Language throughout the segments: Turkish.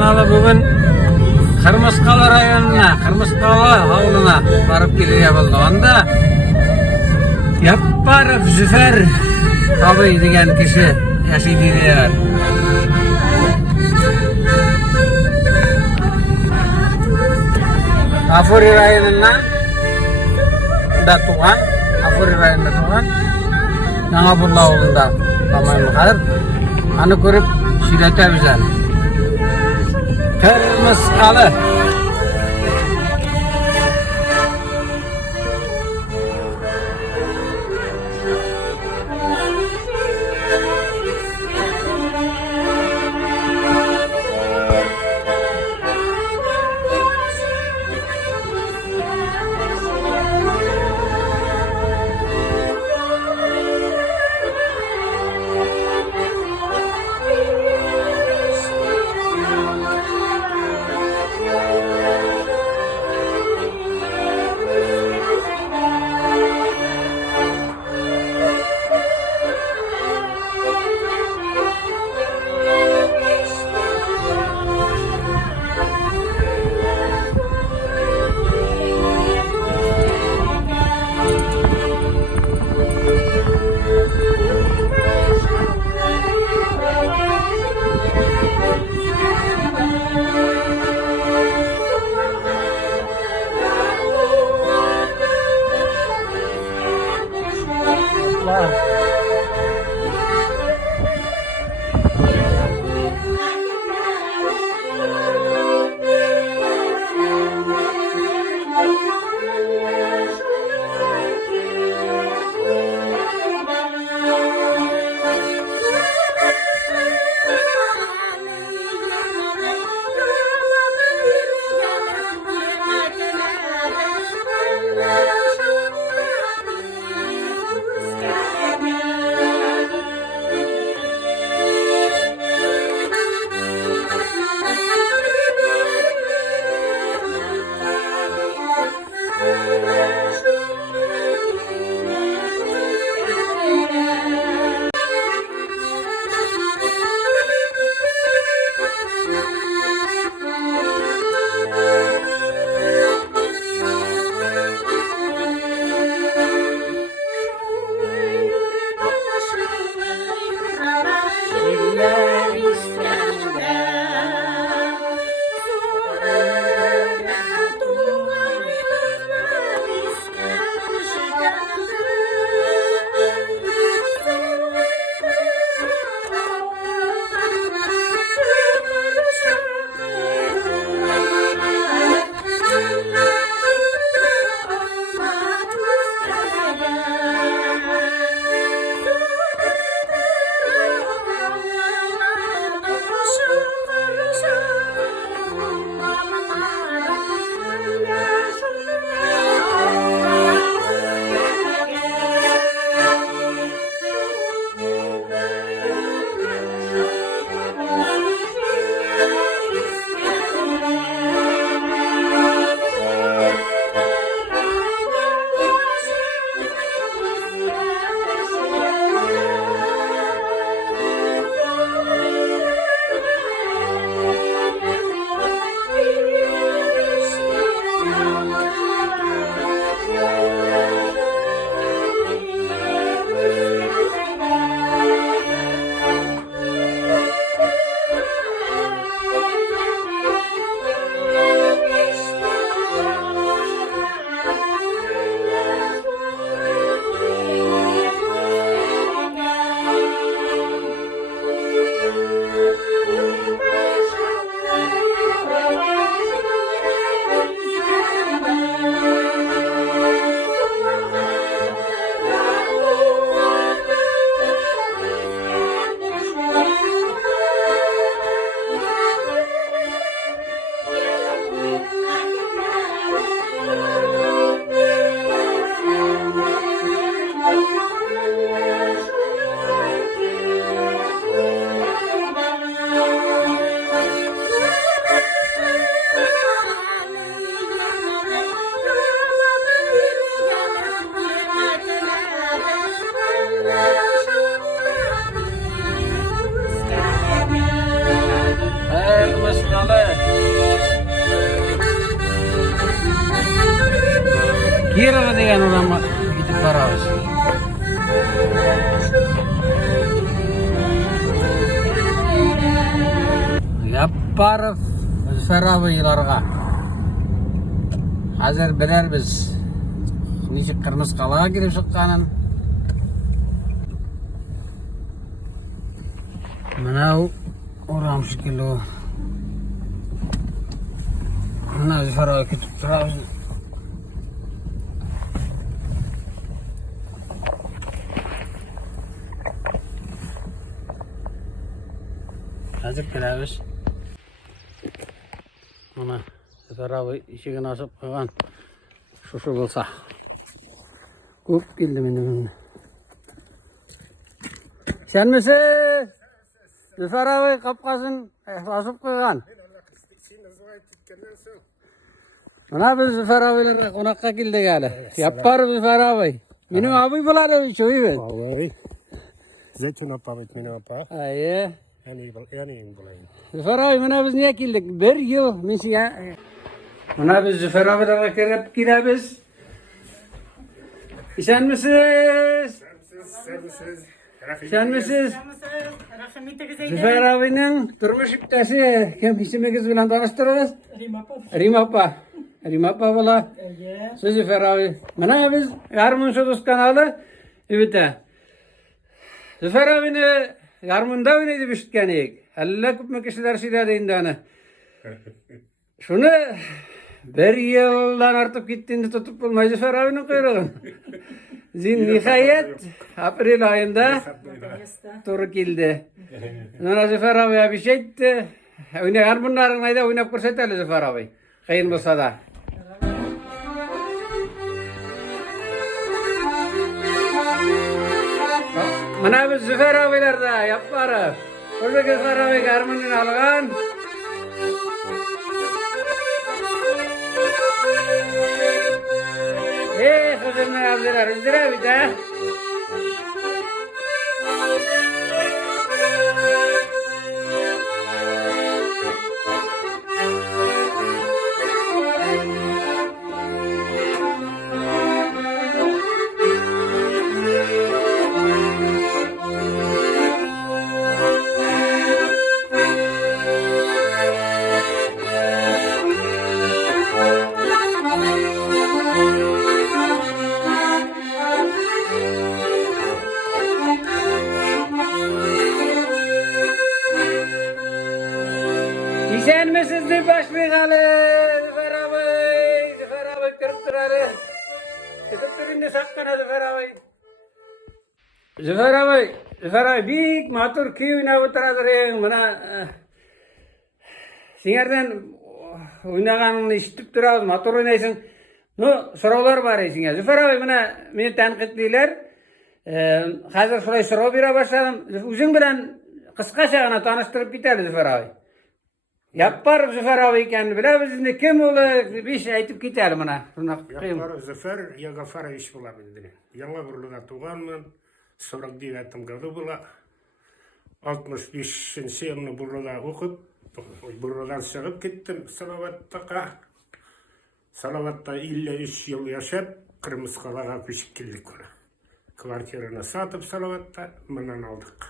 Kanalı bugün Kırmızkalı rayonuna, Kırmızkalı avluna barıp geliyor buldu. Onda Yapparov Züfer abi degan kishi yashaydilar. Afuri rayonuna da tug'an, Afuri rayonida tug'an. Yangaburla avlunda tamam qilib, ani ko'rib shiraytamiz. Kırmızkalı. kanalı. Kirova degan odamga gidip boramiz. Yapparov Zufaraboylarga hozir bilermiz nechik Qirmizqal'a kirib chiqqanin. Mana oram shekilli. Mana Zufarovga ketib turamiz. Hozir kiramiz. Mana Zufaraboy eshigini ochib qo'ygan. Shu bo'lsa. Ko'p keldi meni. Senmisiz? Zufaraboy qapqasin ochib qo'ygan. Mana biz Zufaraboylarga qo'noqqa keldik hali. Yapparov Zufaraboy. Mening aboy bo'ladi cho'yib. Vallahi. Zeytin apavet meni apa. Aye. Yani bulayım. Zufaraboy mana biz niye keldik? Bir yil men senga. Mana biz Zufaraboylarga kirib kelamiz. Senmisiz? Senmisiz? Zufaraboyning turmush iptasi kim ismingiz bilan tanishtiramiz? Rim apa bola. Siz Zufaraboy. Mana biz Garmun Shodos kanalı. Evet. Zufaraboyni Garmunda oynaydı eshitganik. Alla ko'pmi kishilar so'radi endi ana. Shuni bir yildan ortib ketdi tutib bo'lmaydi Zufaraboyning quyrug'ini. Nihoyat aprel oyida to'g'ri keldi. Mana Zufaraboy bir şey aytdi. O'ynagan bunlarini ayda o'ynab ko'rsatadi Zufaraboy. Qiyin bo'lsa da. Mana biz Zufaraboylarda Yapparov. O'sha Zufaraboy garmonini olgan. Qizimni abdilar izdirabida. Senmisiz deb başlaygalı Zufaraboy kirib turadi. Ketib turingda saqqana Zufaraboy. Zufaraboy bik motor kuy o'ynab o'tiradi. Mana senlardan o'ynaganingni eshitib turamiz, motor o'ynaysan. No, so'rovlar bor senga. Zufaraboy mana meni tanqidlaylar. Hozir shulay so'rov bera boshladim. O'zing bilan qisqachagina tanishtirib ketadi Zufaraboy. Yapparov Zufaraboy ekanini bilamiz. Endi kim o'li besh aytib ketadi mana. Yapparov Zufar Yagafarovich bo'laman dedi. Yangi burluda tug'anman. 49 году была. 65-yilni burluda o'qib, burludan chiqib ketdim Salovatga. Salovatda 53 yil yashab, Qirmizqal'a ko'chib keldik. Kvartirani sotib Salovatda bundan oldik.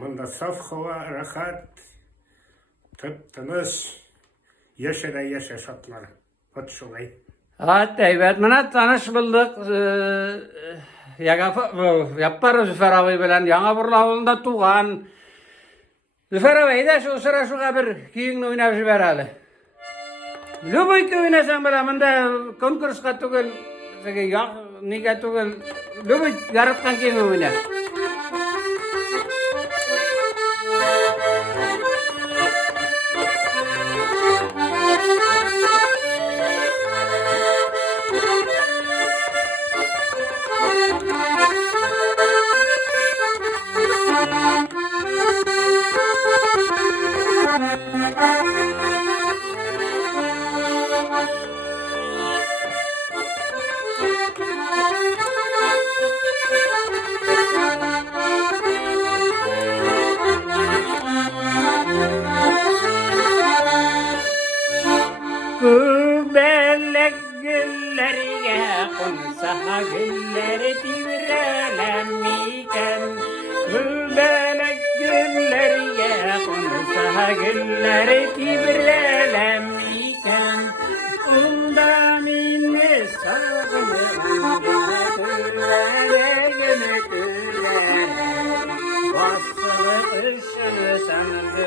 Bunda saf havo, rahat. Tınız yaşa şartları. Hadi şolay. Evet, mana tanış bulduk. Yapparov Zufaraboy bilan Yangaburul avulunda tug'an. Zufaraboy da shu sıra shuga bir kuyingni o'ynab jiberadi. Любой o'ynasang bilaman da konkursga tugul, nega tugul, любой yaratgan kuyingni o'yna. gülleri tivrelemiken Gülbelek güllerge konsa gülleri tivrelemiken Unda minni sargını güllerge Basılı ışını sandı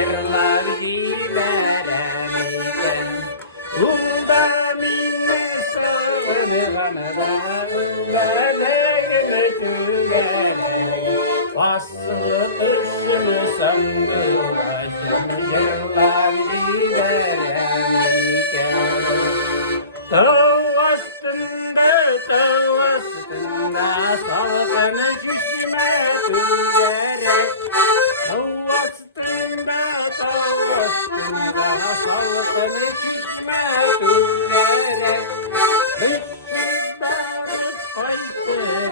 Yırlar dileremiken Unda minni sargını Basılı ışını sandı Yırlar dileremiken Tavastında salgını şişme tüyerek Tavastında salgını şişme tüyerek Işıklarıp kaysırı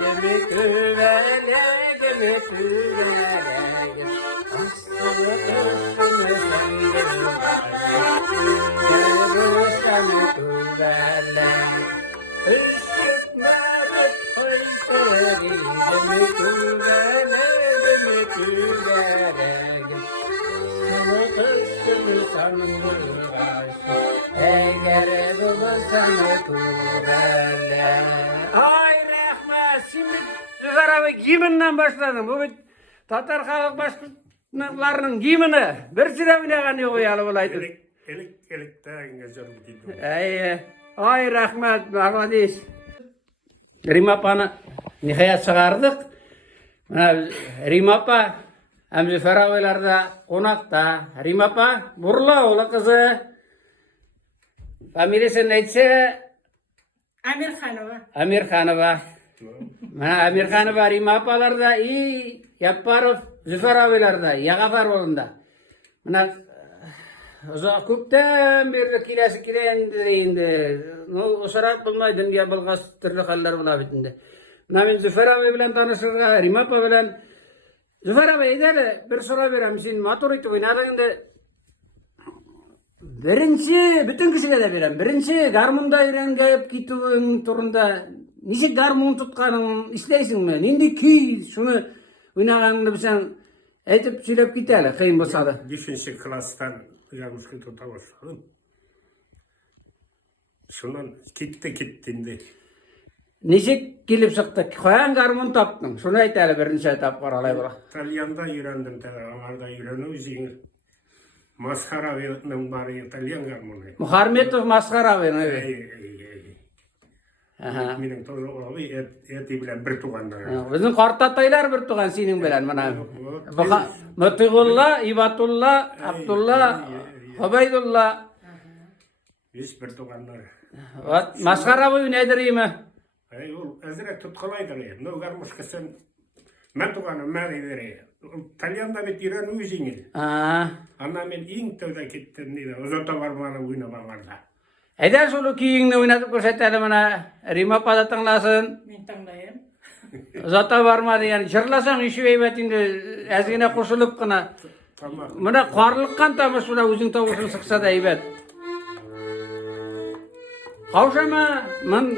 gemi tüyerek Aslı ışını sendin Işıklarıp kaysırı gemi tüyerek Sana ışını sandın Eğer bulursanı tüyerek Ay rahmet şimdi Züfer abi giyiminden başladım. Bu bir Tatar halk başkanlarının giyimini bir sıra oynagany koyalı bolaydı. Elik daha İngilizce gidiyor. Ay rahmet Bangladeş. Rim apany nihayat çıgardık. Mana Rim apa hem Züfer abilarda konakta. Rim apa burla ola kızı. Familiyasını aytsa Amir Khanova. Mana Amir Khanova Rim apalarda iyi Yapparov Züfer abilarda Yagafar bolunda. Mana köpten beri kilesi kilendi. O sarat bulmaydı ya balgas türlü hallar bula bitinde. Mana men Züfer abi bilen tanışırga Rim apa bilen Züfer abi edele bir soru berem sen maturity oynadığında birinci bütün kişiге de berem. Birinci garmunda öğrenip gittiğin turunda nice garmon tutkanın isleysinmi? Nindi ki şunu oynaganını bilsen aytıp söylep giteli kıyın bolsa da. 5. klastan yazmışkı tuta başladım. Şundan gitti. Nice kelip çıktık. Koyan garmon taptın. Şunu ayteli birinci etap karalay bula. İtalyan'da öğrendim tabi. Amarda öğrendim üzüğünü. Maskaravi'nin bari İtalyan garmonu. Muharmetov Maskaravi'nin evi. Mening tozu olabi eti bilen bir tuğanlar. Bizim kartataylar bir tuğan senin bilen mana. Mutigulla, İbatullah, Abdullah, Hubaydullah. Biz bir tuğanlar. Maskaravi nedirimi? Ol ezrek tutkalaydır ya. No garmış ki sen men tuğanım mağidere. İtalyan'da bir tiran üzüğünü. Ama men in tövde gittim neydi. Uzata varmana oynamalarda. Eder sulu kiyingni oynatıp görsetelim mana Rim apa da tanglasın. Men tanglayam. Zata barmadı yani jırlasan işi beybetinde ezgine koşulup kına. Tamam. Mına qarlıkkan tamış şuna özün tavusun sıksa da eybet. Kavşama men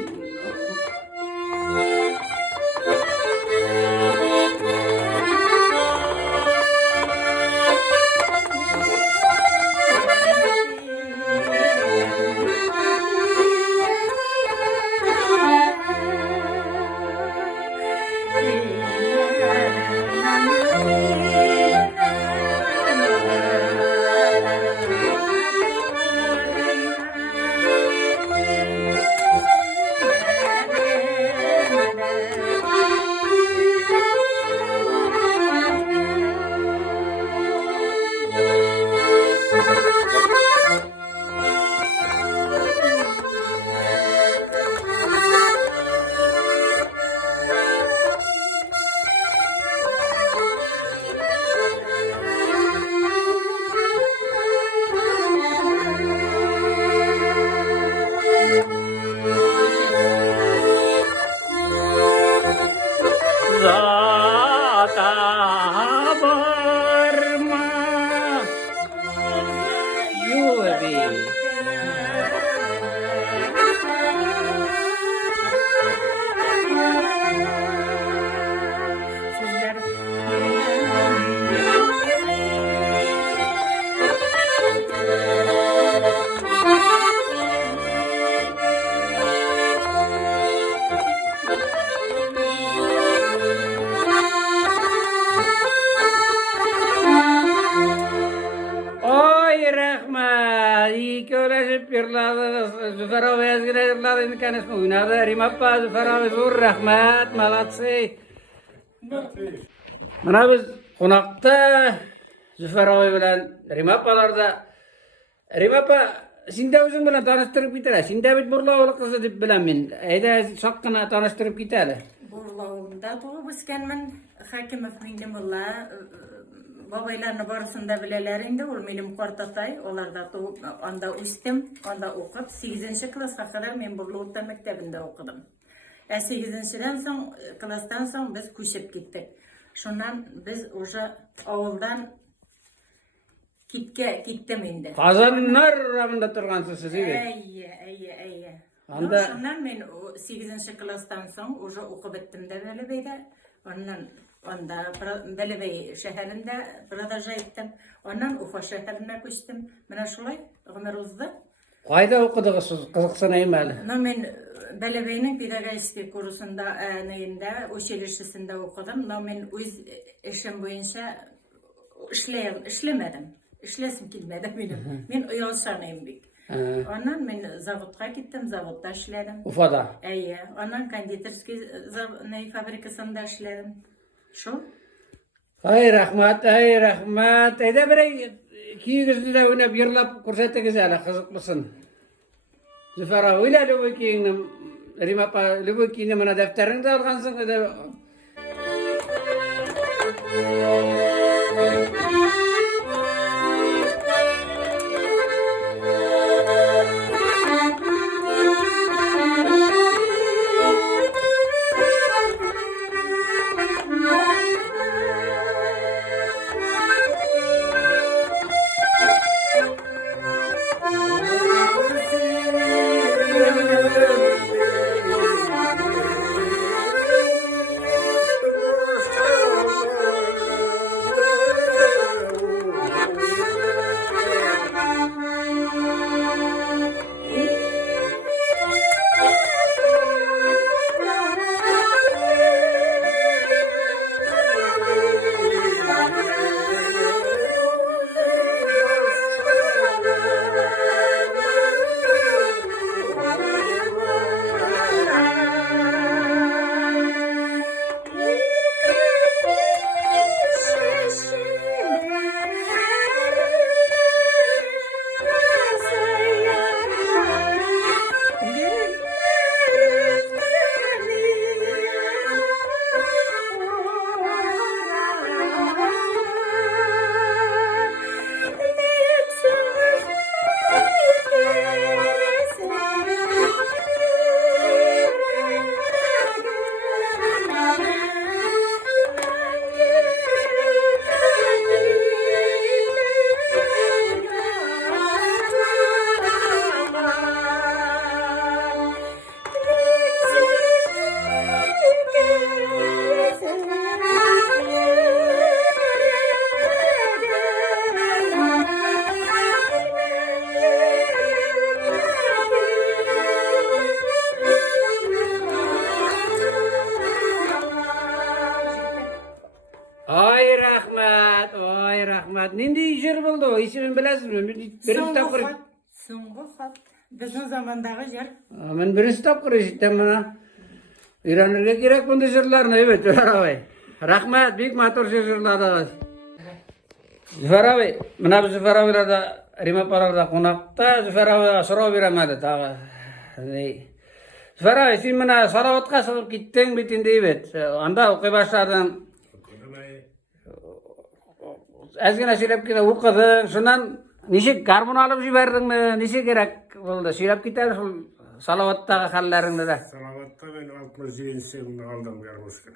rahmat. İyi ki ulaşıp yırladınız. Züfer abi yazgıda yırladın kanısmı. Oynadı. Rimappa Züfer abi zor rahmat. Malatsi. Mana biz konakta Züfer abi bilen Rimappalarda Rimappa sinde özün bilen tanıştırıp gitere. Sinde bit burla kızı dip bilen min. Eyde sakkına tanıştırıp gitere. Burlağımda doğup iskenmen Hakimov Minimullah babaylarını barısında bileler indi. Ol benim kortatay. Olarda doğup onda üstüm, onda okup 8. klasa kadar men Burlağımda mektebinde okudum. 8'den son klastan son biz köşüp gittik. Şundan biz oja avuldan gittim indi. Kazanlar ramında turgansız siz gibi. Eye. Anda- Şundan men 8. klastan son oja okup bittim de böyle beyde. Onda Belebey şehrinde bradaja ettim. Ondan Ufa şehrine koştum. Mana şulay Ömer uzdu. Kayda okudunuz siz kızıksın eymeli. Men Belebey'nin pedagojik kursunda neyinde, uçilişçisinde okudum. Men öz işim boyunca işlemedim. İşlesim gelmedi benim. Men uyalsanayım bik. Ondan men zavodga gittim, zavodda işledim. Ufada. Ondan konditerskiy fabrikasında işledim. Şu? Hay rahmat, hay rahmat. Eyde bir kiyigizli de oynayıp yırlap kursette güzel, kızık mısın? Züfer abi, öyle Lübükiyin'im, Rimappa Lübükiyin'im bana defterini de algansın. Ay rahmat. Nindi işer buldu? İsmini bilesiniz mi? Birinci tapır. Soğuk hat. Bizim zamandağı yer. Ben birinci tapır işittim bana. İranırga gerek bundu jırlarına, evet Züfer abi. Rahmat, büyük matur jırlarda. Züfer abi, mana biz Züfer abilarda, Rimappalarda konakta, Züfer abi soru veremedi tağı. Züfer abi, sen mana salavatga sılıp gittin bitin deyibet. Anda okuy başladın. Azgina söylep gide okudun, şundan nişik garmon alıp jiberdin mi? Nişik gerek oldu? Söylep gider salavattagı hallarыңды da. Salavatta ben 67 yılında aldım garmuşka.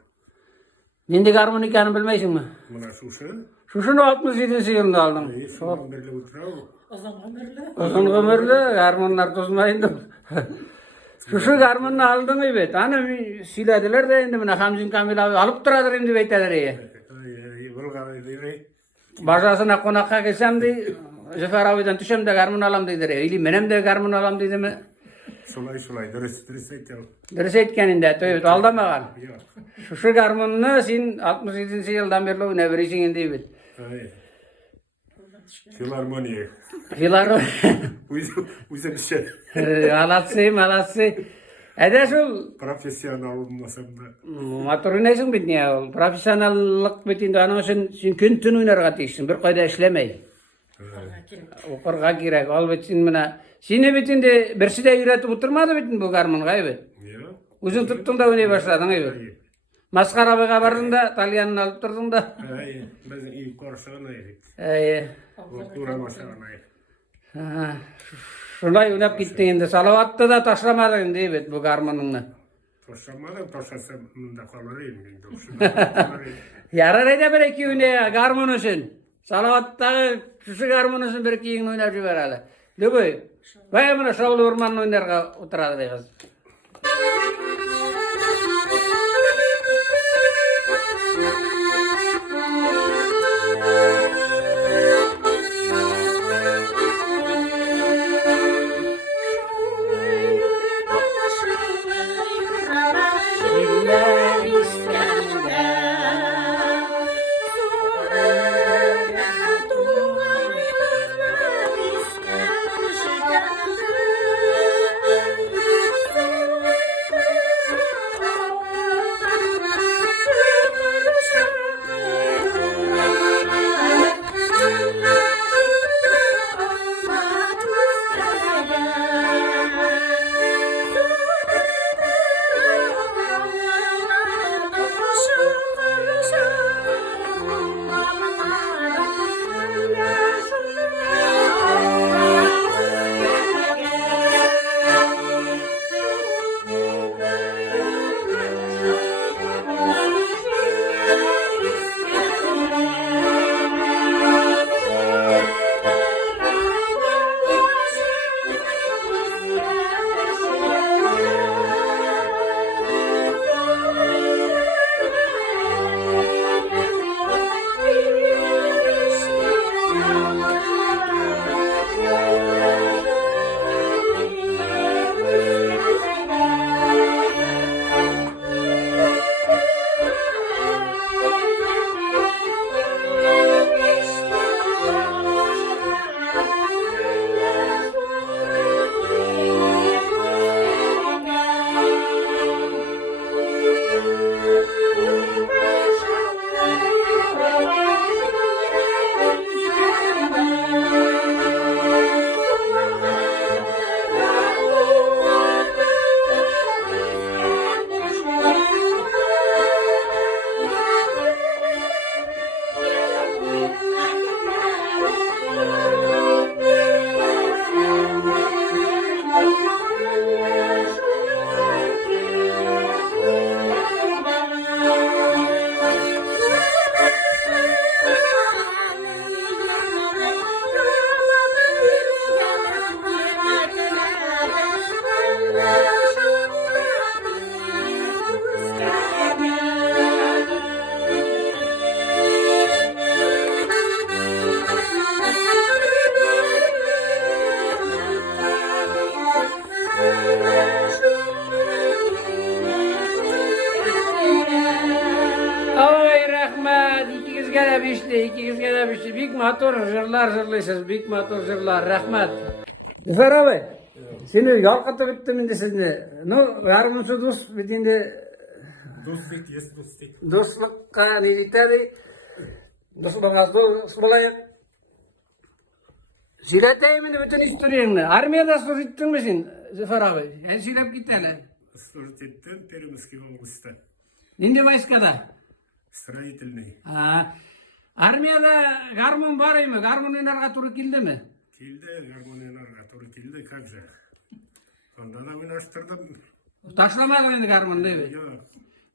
Nindi garmon ekanын bilmeysin mi? Buna şuşu. Şuşunu 67 yılında aldım. Şundan birle oturau. Uzun ömürlü. Uzun ömürlü garmonlar tozmayındı. Şuşu garmonunu aldın evet. Ana söylediler de endi buna Hamzin Kamil abi alıp duradır endi beytediler iyi. Başasına konakka gelsem de Züfer abiden düşem de garmon alam dediler. Eli menem de garmon alam dedi mi? Şulay dürüst etken. Dürüst etkeninde evet aldamagan. Yok. Şuşu garmonunu sen 67 yıldan beri oynayıp verirsin endi evet. Filarmoniya. Filar. Uysa bir şey. Alatsı. Ede şol Profesyonel olmasam da. motor oynaysan bit ne ol. Profesyonallık bitinde ana sen gün tün oynarga tiysin. Bir kayda işlemey. Okurga kirek. Al bitsin mına. Seni bitinde birsi de üretip oturmadı bitin bu garmon gaybı. Ya. Uzun tuttun da oynay başladın gaybı. Maskara bir kabardın da, Talyan'ın alıp durdun da. Ay, biz iyi korsan ayırık. Ay. Uğramasan ayırık. Şulay oynap gittin endi. Salavatты da taşlamadın deyip bu garmonunu. Toşlamadım, toşlasam bunda kalır elim. Yarar ede bir iki oynaya garmon üçün. Salavattagı şuşu garmon üçün bir iki yiğin oynap jiber ali. Lübüy. Vay mına şovlu ormanın oynarga oturadı bey kız. İkizgede bir şey. Büyük motor jırlar jırlıysiz. Büyük motor jırlar. Rahmet. Züfer abi. Seni yalqıtı bittim indi sizni. No, yarımınsı dost bitinde Dostlik, yes dostlik. dostlukka ne ditadi? Dost bolayık. Söyleteyim indi bütün historiyanı. Armiyada soru gittin misin Züfer abi? Yani söylep git hele. Служитель Пермский области. Nindi vayskada? Строительный. Armiyada garmon var mı? Garmon oynarga turu kildi mi? Kildi, гармонияға туры келді, как же. Onda da oynaştırdım. Taşlamadın endi garmon değil mi? Yok,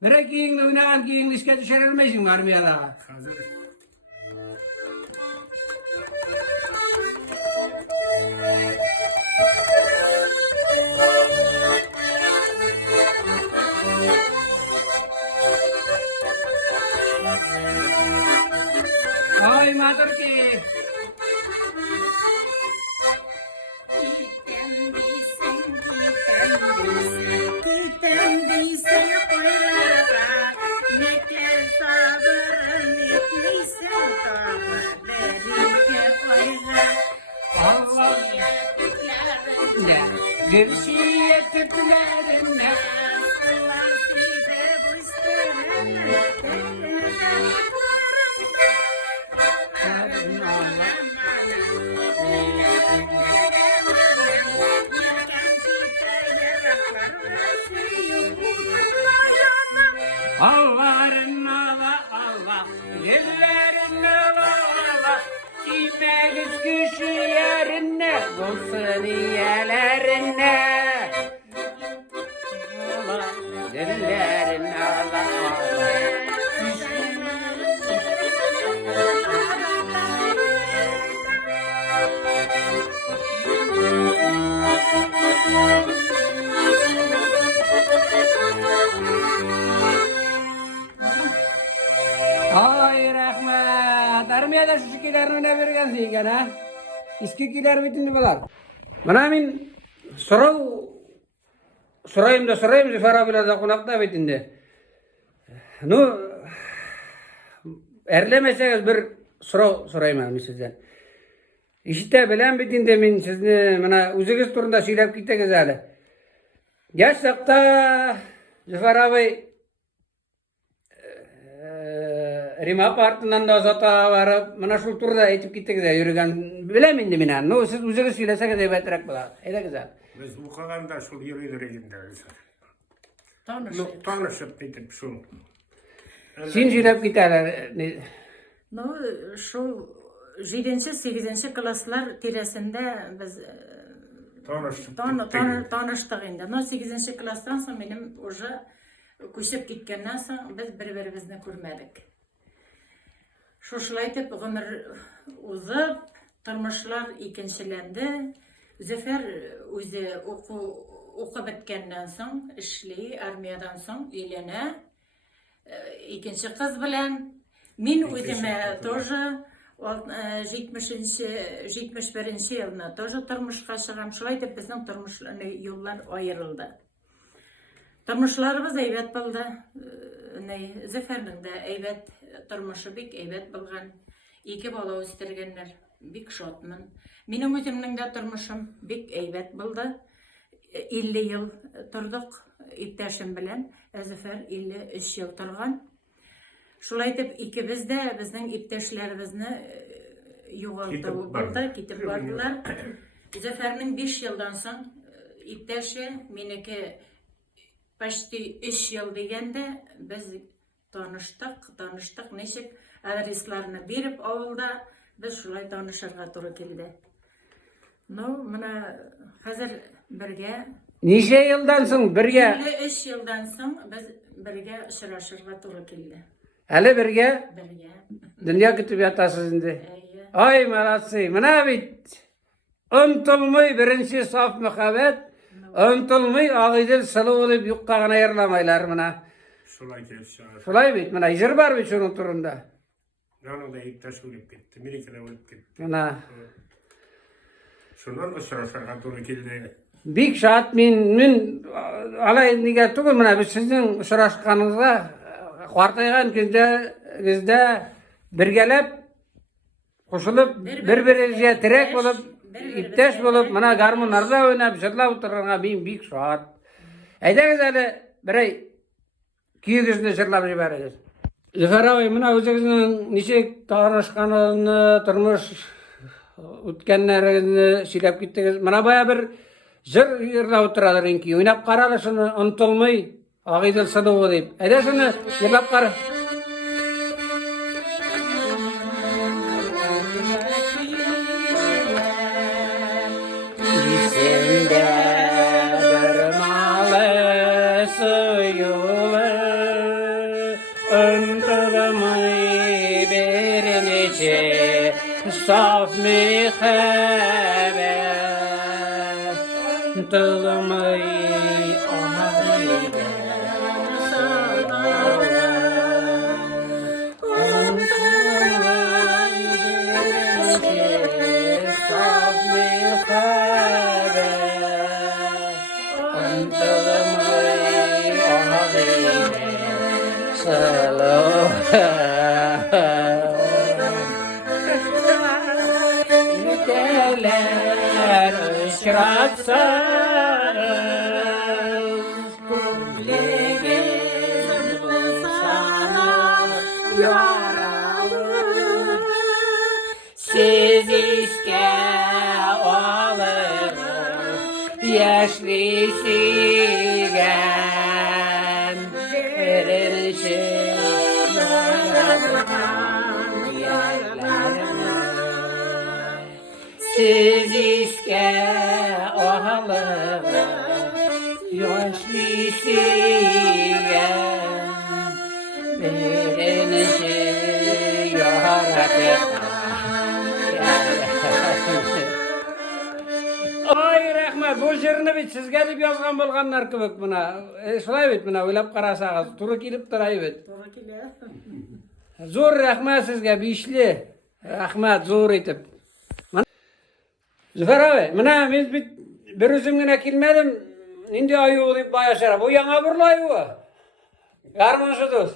Bir iki yiğinle oynagan yiğinle işe düşürülmeysin mi armiyada? hazır. Ay matur ki. Giten bilsen oylara, ne kez sabır etmeyi. bitinde. Gülşiye Türklerinde. Allah size bu istemeler. Allah'ın Allah Allah, gözlerin Allah, çiğmeniz kişi yerine, bulsun iyelerine. Allah, gözlerin Allah Allah. Ay rahmet. Armiyada şu şikilerini ne vergen diygen ha? İskikiler bitindi bular. Mana men sorayım da Züfer abilarda konakta bitindi. Nu erlemeseniz bir sorayım ben sizden. İşte bilen bitindi men sizni mana o'zingiz turunda söylep ketdingiz hali. Yaş çaqda Züfer abi Rima partidan da zata varıp mana şu turda aytip ketdingiz yürügen bilem endi men. No siz o'zingiz söyleseniz ebetrek bo'lar. Eda güzel. Biz bu kadar şol yürüyünderiz. Tanışık. Tanışıp bitip şol. Sen söylep keteler. No, şu 7-8 klaslar tiresinde biz Tanışıp tanıştık indi. No 8 klasdan soň benim уже köşüp gitgenden soň biz bir-birimizni görmedik. Şuşulay etip ömür uzup, turmuşlar ikinçilendi. Züfer o'zi o'qib bitkenden soň, işli armiyadan soň uylana. İkinci kız bilen men o'zime тоже 71 yılına тоже turmuşqa çıgam. Şulay dep bizning turmuş yollar ayrıldı. Turmuşlarımız eybet buldu. Züferning de eybet turmuşu bek eybet bulgan. İki bala o'stirgenler bek şotman. Mening o'zimning de turmuşum bek eybet buldu. 50 yıl turduk iptaşım bilen. Züfer 53 yıl turgan. Şulay dep ikimiz de bizning iptaşlarimizni yo'g'oltib bo'ldi, ketib bordilar. Züferning 5 yıldan soň iptaşı meniki почти 3 yıl degende biz tanıştık. Neşik adreslerini berip avulda biz şulay tanışırga to'g'ri keldi. No, mana hazır birge Neçe yıldan soň birge? 3 yıldan soň biz birge uchrashirga to'g'ri keldi. Hali birge? Birge. Dünya ketip yatasız endi. Ay malatsi. Mana bit. Untulmay birinci saf muhabbet. Untulmay agydil sılı olup yuqqagına ayırlamaylar mana. şolay kelişi. Şulay bit. Mana ijir bar bit şunun turunda. Yanında iptaş olup gitti. Amerika'da olup gitti. Mana. Şundan uçraşarga to'g'ri keldi. Bik şaat men alay nige tugul mana biz sizin uçraşkanınızda quartaygan kizde birgelep koşulup bir-birinizge tirek bolup iptaş bolup mana garmonlarda oynap jırlap oturganga men bik şaat. Aydagiz hali birey kuyugizni jırlap jiberigiz. Züfer abi mana o'zingizning neçe tanışkanyny, turmuş o'tganlaringizni söylep ketdingiz. Mana baya bir jır yırlap oturalar enki. Oynap qaralar şunu unutulmay agydil sıdığı deyip. Ayda şunu yırlap qara. Sende bir malı suyulu untulmay bir neçe saf mihebe untulmay ağrıda untulmay bir neçe saf mihebe untulmay ağrıda salam Yükeler Haşratsız kumlegin sana yaralı siz iske alır yaşlısıgen verilişi yaralıkan yerlerine siz iske alır yaşlısıgen verilişi yaralıkan. Ay rahmat, bu жерini bit sizge dip yazgan bolganlar kebek buna. Şulay bit buna oylap qarasagız, turu kelip turay bit. To'g'ri kelyapti. Zo'r rahmat sizga bishli. Rahmat zo'r etib. Zufar abi, mana men bir o'zimgina kelmadim. Endi ayu deb bayashara. Bu yanga burli ayu. Garmonshi do'st.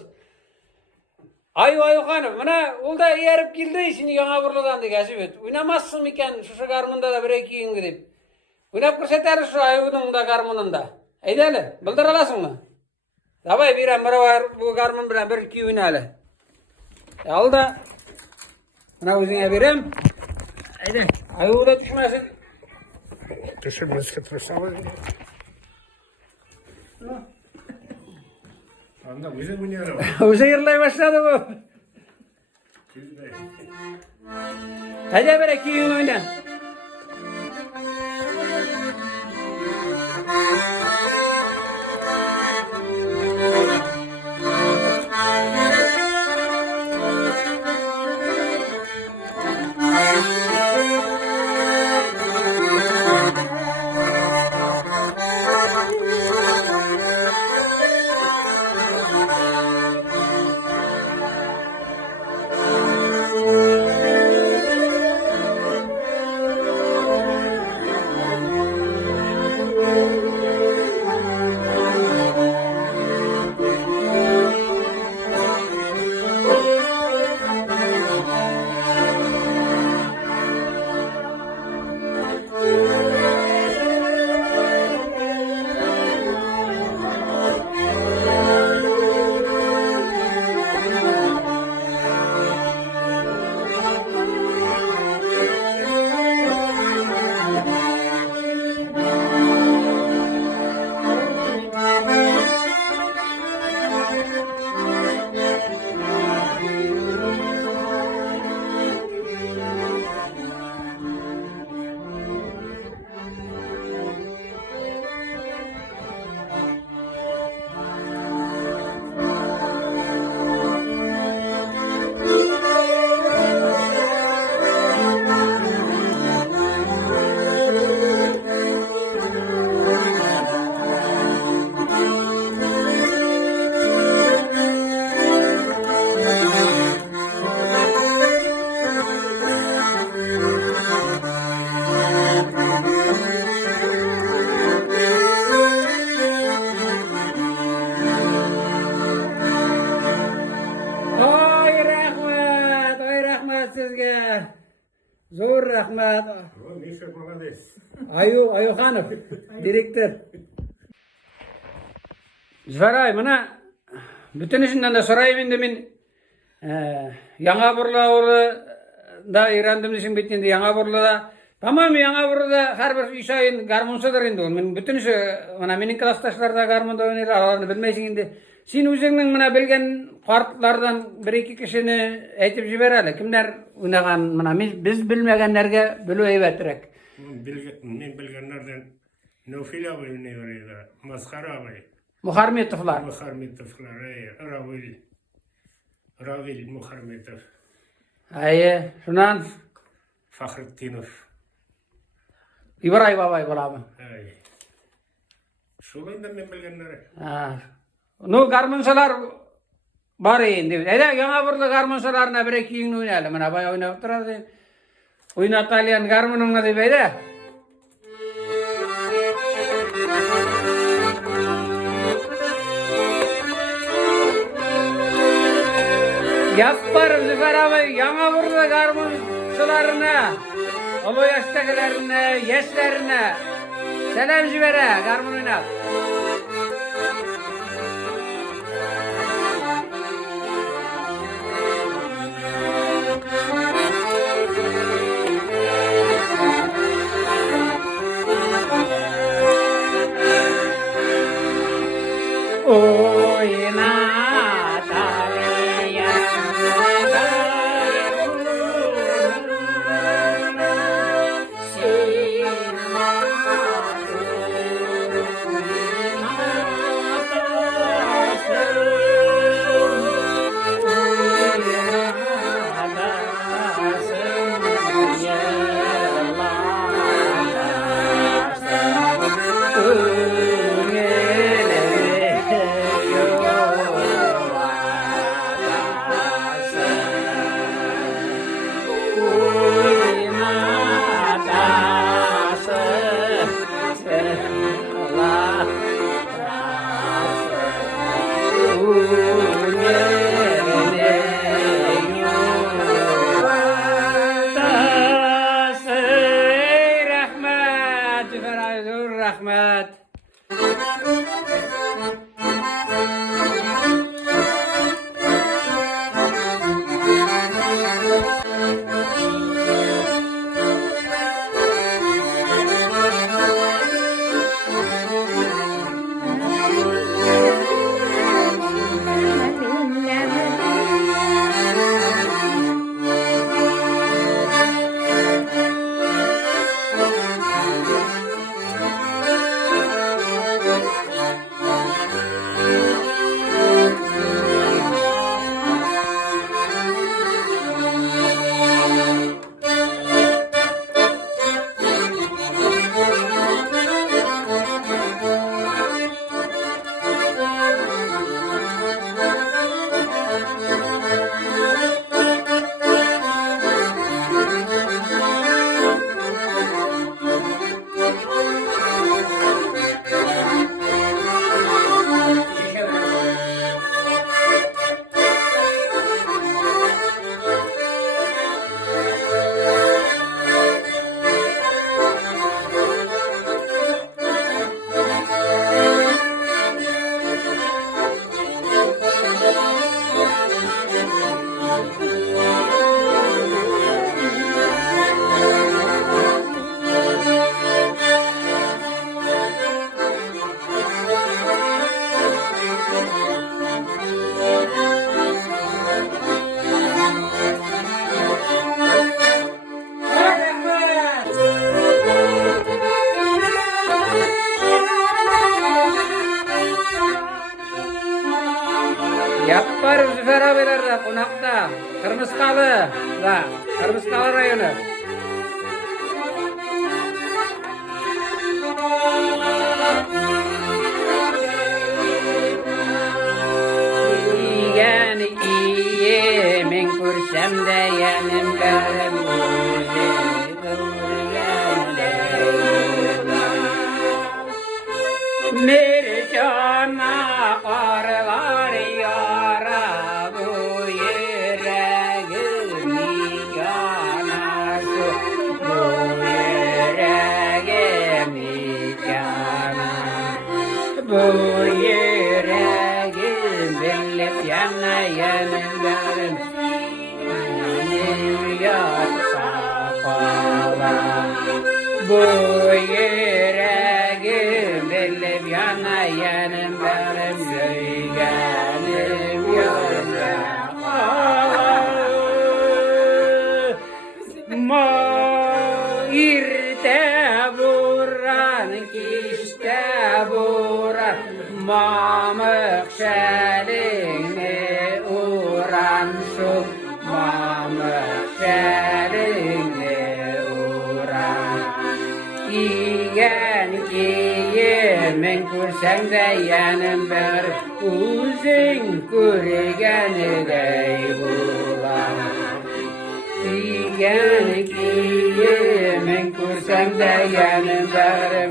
Ayu xonum, mana ulda erib keldi, seni yanga burlidan degasi bit. O'ynamassan ekan shu garmonda da 1-2 yil deb. O'ylab ko'rsatariz shu ayuning da garmonunda. Aydali, bildira olasizmi? Davay beram, bu garmon bilan 1-2 o'ynali. Al da mana o'zingga beram. Ayda, ayuda tushmasin. Düşürmezse tırsamız. Anda bize bu ne araba? O'zi yirlay boshladi bu. Hadi 1-2 o'yna. Zo'r rahmat. Neyse молодец. Ayu Xanov, direktor. Zvaray, mana bütün işinden de sorayım endi men Yanga Burla da İran'dım işim bittiğinde Yanga Burla'da tamam Yanga Burla'da her bir iş ayın garmonsadır endi ol. Men bütün işi mana menin klassdaşlar da garmonda oynar, alalarını bilmeysin endi. Sen özüңнең мына белгән картлардан 1-2 кешене әйтеп җибәр әле. Кемнәр уйнаган, мына без белмәгәннәргә белү әйбәтрәк. Мен белгәннәрдән Нуфил абый уйный, Масхар абый. Мухарметовлар. Мухарметовлар, Равил Мухарметов. Әйе, шуннан Фахретдинов. Ибрай бабай буламы? Шулай да мен белгәннәр. Ну, гармончылар бар енді. Әйдә, яңа бурлы гармончыларына 1-2 йөң уйналы. Мына бай уйнап торады. Уйнаталыян гармоныңны дип әйдә. Яппар Зөфәр абай яңа бурлы гармончыларына, олы яшьтәгеләренә yaşlarına selam jibere garmon oynap. Rahmat. Yapar Züfer abiler konakta. Kırmızıkalı da. Kırmızıkalı rayonu. Yani iyi men kursam da yanım karım mere cana arlar yara bu yüreğimi yanar bu yüreğimi yanar bu yüreğim bilip yanayım benim yar kapalı bu yüreğim bilip yanayım benim söylenim ma irte buran kiste buran mamık şeline uğran şu mamık şeline uğran İyen men kursan da yanım ber uzun kurgani dey bulan İyen men kursan da yanım ber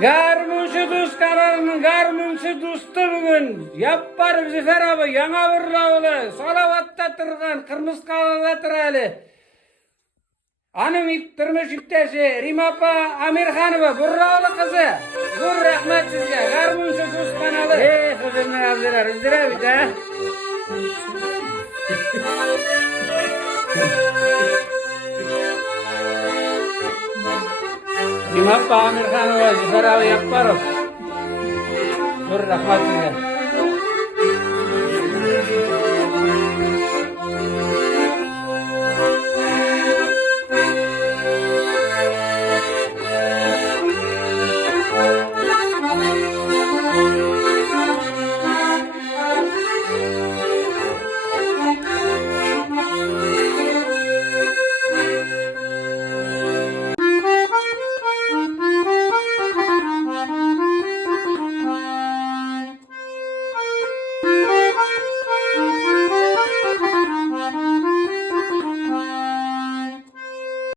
Garmuşu duskalarının garmuşu dustu bugün. Yapar Züfer abi yana bir lavlı. Salavatta tırgan, kırmızı kalada tırali. Hanım turmuş iptesi Rimapa Amirxanova Burrağlı kızı. Zur rahmet sizge. Garmunsu Tuz kanalı. Huzurlar abdiler. Üzdüre bir de. Rimapa Amirxanova Züfer Ali Yapparov. Zur rahmet sizge.